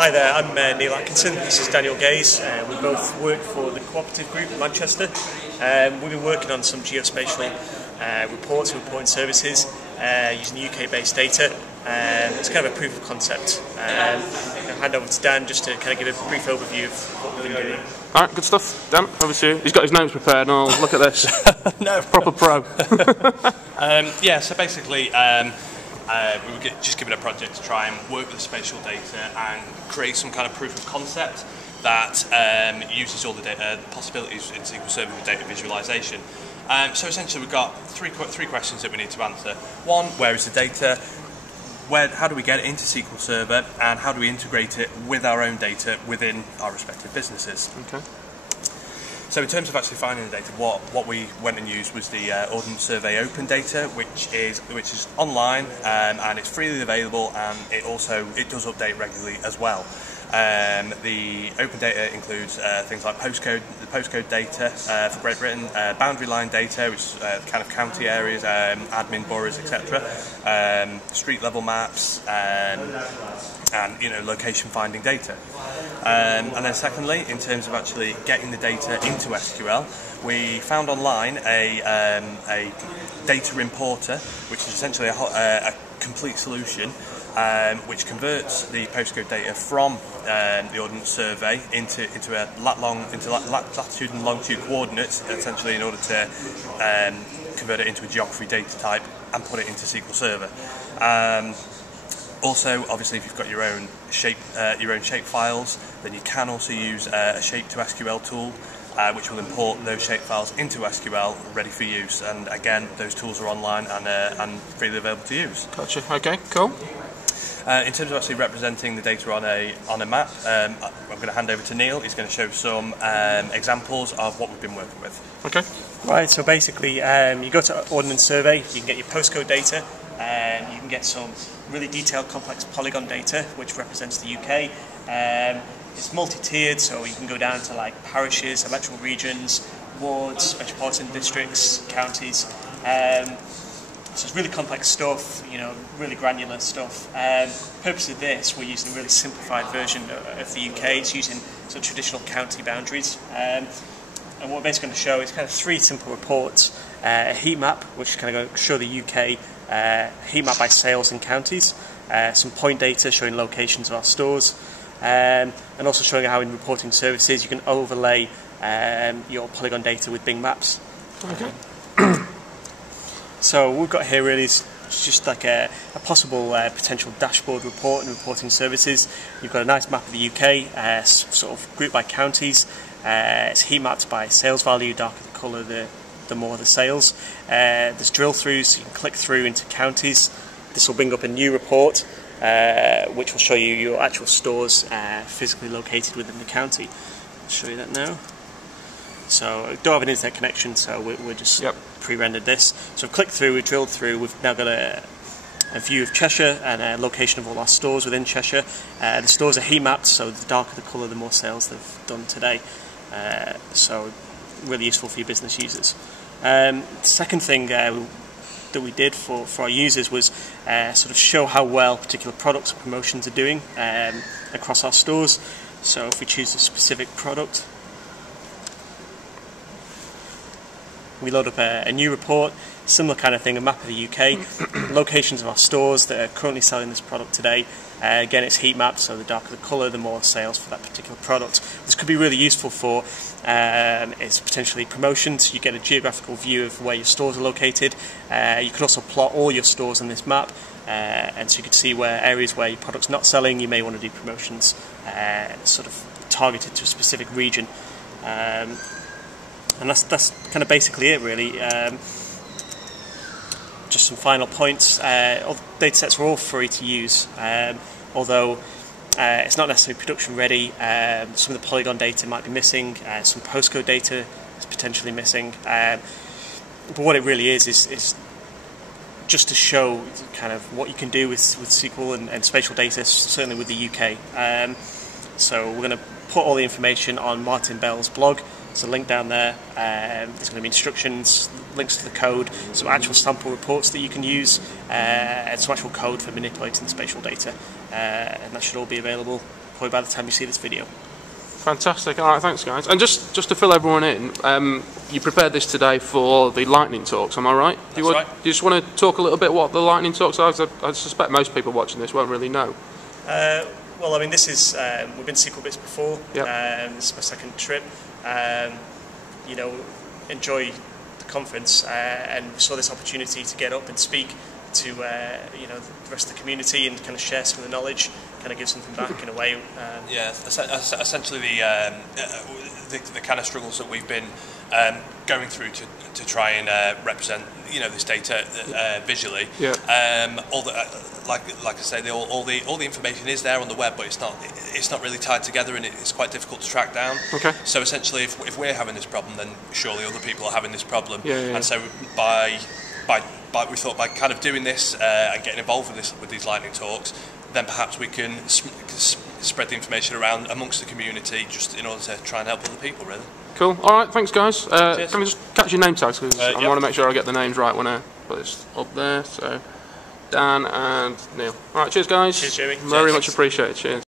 Hi there, I'm Neal Atkinson, this is Daniel Gaze. We both work for the Cooperative Group in Manchester. We've been working on some geospatial reports and reporting services using UK-based data. It's kind of a proof of concept. I'll hand over to Dan just to kind of give a brief overview of what we've been doing. Alright, good stuff. Dan, obviously, he's got his notes prepared and I'll look at this. No, proper pro. yeah, so basically we were just given a project to try and work with the spatial data and create some kind of proof of concept that uses all the data, possibilities in SQL Server with data visualization. So essentially we've got three questions that we need to answer. One, where is the data? How do we get it into SQL Server, and how do we integrate it with our own data within our respective businesses? Okay. So in terms of actually finding the data, what we went and used was the Ordnance Survey Open data, which is online and it's freely available, and it does update regularly as well. The open data includes things like the postcode data for Great Britain, boundary line data, which is kind of county areas, admin boroughs, etc., street level maps, and location finding data. And then secondly, in terms of actually getting the data into SQL, we found online a data importer, which is essentially a complete solution which converts the postcode data from the Ordnance Survey into latitude and longitude coordinates, essentially in order to convert it into a geography data type and put it into SQL Server. Also, obviously, if you've got your own shape files, then you can also use a shape to SQL tool, which will import those shape files into SQL ready for use. And again, those tools are online and freely available to use. Gotcha. Okay, cool. In terms of actually representing the data on a map, I'm going to hand over to Neal. He's going to show some examples of what we've been working with. Okay. Right, so basically you go to Ordnance Survey, you can get your postcode data, you can get some really detailed complex polygon data which represents the UK. It's multi-tiered, so you can go down to like parishes, electoral regions, wards, metropolitan districts, counties. So it's really complex stuff, really granular stuff. Purpose of this, we're using a really simplified version of the UK. It's using sort of traditional county boundaries. And what we're basically going to show is kind of three simple reports. A heat map, which is kind of going to show the UK heat map by sales and counties. Some point data showing locations of our stores. And also showing how in reporting services you can overlay your polygon data with Bing Maps. Okay. So what we've got here really is just like a possible potential dashboard report and reporting services. You've got a nice map of the UK, sort of grouped by counties. It's heat mapped by sales value, darker the colour, the more the sales. There's drill throughs, so you can click through into counties. This will bring up a new report, which will show you your actual stores physically located within the county. I'll show you that now. So we don't have an internet connection, so we're just pre-rendered this. So we've clicked through, we've drilled through, we've now got a view of Cheshire and a location of all our stores within Cheshire. The stores are heat mapped, so the darker the colour, the more sales they've done today. So really useful for your business users. The second thing that we did for our users was sort of show how well particular products and promotions are doing across our stores. So if we choose a specific product, we load up a new report, similar kind of thing, a map of the UK, locations of our stores that are currently selling this product today. Again, it's heat mapped, so the darker the colour, the more sales for that particular product. This could be really useful for is potentially promotions. You get a geographical view of where your stores are located. You can also plot all your stores on this map, and so you can see where areas where your product's not selling, you may want to do promotions sort of targeted to a specific region. And that's kind of basically it, really. Just some final points. All the data sets are all free to use, although it's not necessarily production ready. Some of the polygon data might be missing, some postcode data is potentially missing. But what it really is just to show kind of what you can do with SQL and spatial data, certainly with the UK. So we're going to put all the information on Martin Bell's blog. There's a link down there. There's going to be instructions, links to the code, some actual sample reports that you can use, and some actual code for manipulating the spatial data. And that should all be available probably by the time you see this video. Fantastic. All right, thanks, guys. And just to fill everyone in, you prepared this today for the lightning talks. Am I right? That's right. Do you just want to talk a little bit what the lightning talks are? 'Cause I suspect most people watching this won't really know. Well, I mean, this is we've been to SQLBits before. Yep. This is my second trip. You know, enjoy the conference and saw this opportunity to get up and speak to you know, the rest of the community and kind of share some of the knowledge, kind of give something back in a way. Yeah, essentially the kind of struggles that we've been going through to try and represent, you know, this data visually. Yeah. All the like I say, all the information is there on the web, but it's not really tied together, and it's quite difficult to track down. Okay. So essentially, if we're having this problem, then surely other people are having this problem. Yeah. And so we thought by kind of doing this and getting involved with these lightning talks, then perhaps we can spread the information around amongst the community, just in order to try and help other people, really. Cool. All right, thanks, guys. Cheers. Can we just catch your name tags? Because I Yep. want to make sure I get the names right when I put this up there. So, Dan and Neil. All right, cheers, guys. Cheers, Jamie. Very Cheers. much appreciated. Cheers.